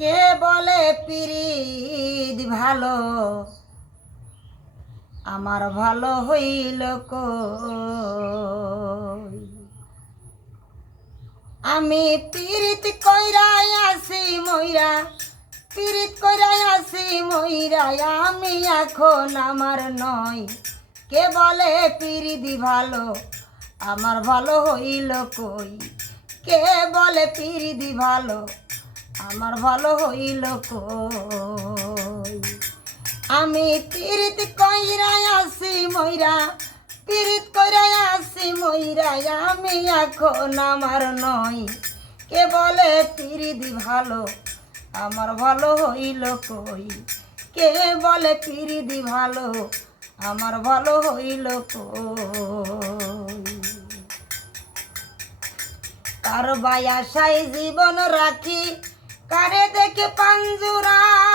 কে বলে পিরিত ভালো, আমার ভালো হইল কই। আমি পিরিত কইরাই আছি মইরা, পিরিত কইরাই আছি মইরা, আমি এখন আমার নয়। কে বলে পিরিতি ভালো, আমার ভালো হইল কই। কে বলে পিরিতি ভালো, আমার ভালো হইল কই। আমি পিরিত কইরাই আছি মইরা, পিরিত কইরাই আছি মইরা, আমি এখন আমার নয়। কে বলে পিরিতি ভালো, আমার ভালো হইল কই। কে বলে পিরিতি ভালো, আমার ভালো হইল কই। কার বায়াসাই জীবন রাখি, কারে দেখে পাঞ্জুরায়।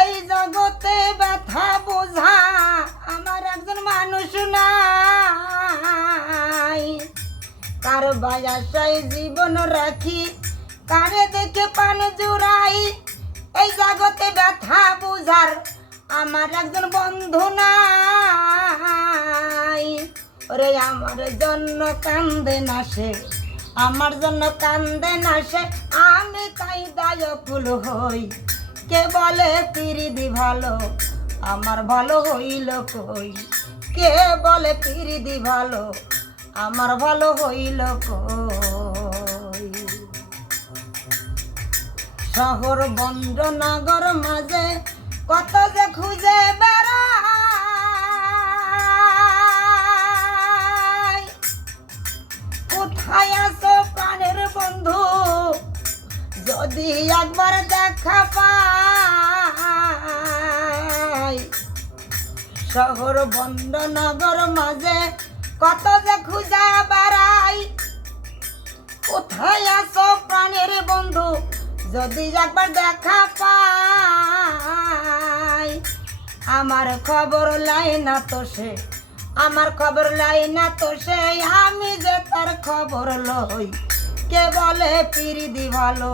এই জগতে ব্যথা বোঝা আমার একজন মানুষ নাই। কার বায়াসাই জীবন রাখি, কারে দেখে পাঞ্জুরাই। এই জগতে ব্যথা বুঝার আমার একজন বন্ধু নাই। ওরে আমার জন্য কান্দে না সে, আমার জন্য কান্দে না সে, আমি তাই দায়কুল হই। কে বলে পিরিতি ভালো, আমার ভালো হইল কই। কে বলে পিরিতি ভালো, আমার ভালো হইল কই। শহর বন্ধ নগর মাঝে কত যে খুঁজে বেড়াই। কোথায় আছো প্রাণের বন্ধু, যদি একবার দেখা পাই। শহর বন্ধ নগর মাঝে কত যে খুঁজে বেড়াই। কোথায় আছো প্রাণের বন্ধু, যদি একবার দেখা পাই। আমার খবর লাই না তো সে, আমার খবর লাই না তো সে, আমি যে তার খবর লই। কে বলে পিরিতি ভালো,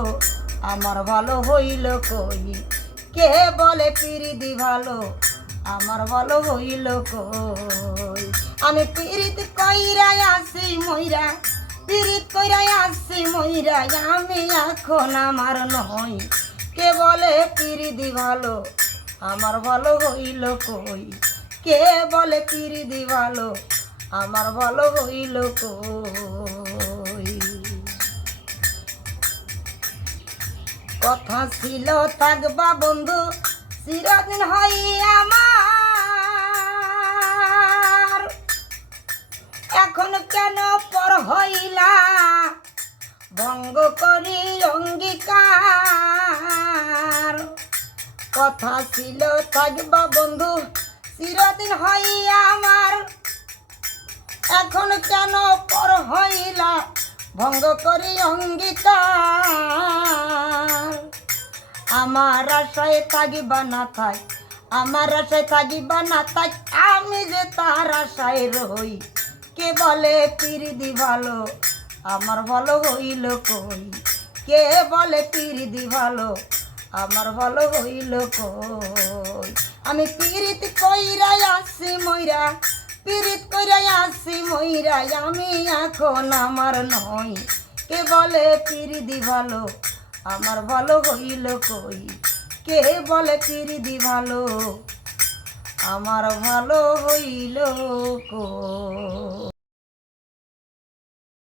আমার ভালো হইল কই। কে বলে পিরিতি ভালো, আমার ভালো হইল কই। আমি পিরিত কইরাই আছি মইরা, পিরিত কইরাই আছি মইরা, আমি এখন আমার নয়। কে বলে পিরিতি ভালো, আমার ভালো হইল কই। কে বলে পিরিতি ভালো, আমার ভালো হইল কই। কথা ছিল থাকবা বন্ধু চিরদিন হই আমার, এখন কেন পর হইলা ভঙ্গ করি অঙ্গীকার। কথা ছিল থাকবা বন্ধু চিরদিন হই আমার, এখন কেন পর হইলা ভঙ্গ করি অঙ্গীকার। আমার আশায় থাকিবা না থাক, আমার আশায় থাকিবা না থাক, আমি যে তার আশায় রই। কে বলে পিরিতি ভালো, আমার ভালো হইল কই। কে বলে পিরিতি ভালো, আমার ভালো হইল কই। আমি পিরিত কইরাই আছি মইরা, পিরিত কইরাই আছি মইরা, আমি এখন আমার নয়। কে বলে পিরিতি ভালো, আমার ভালো হইল কই। কে বলে পিরিতি ভালো, আমার ভালো হইল কই।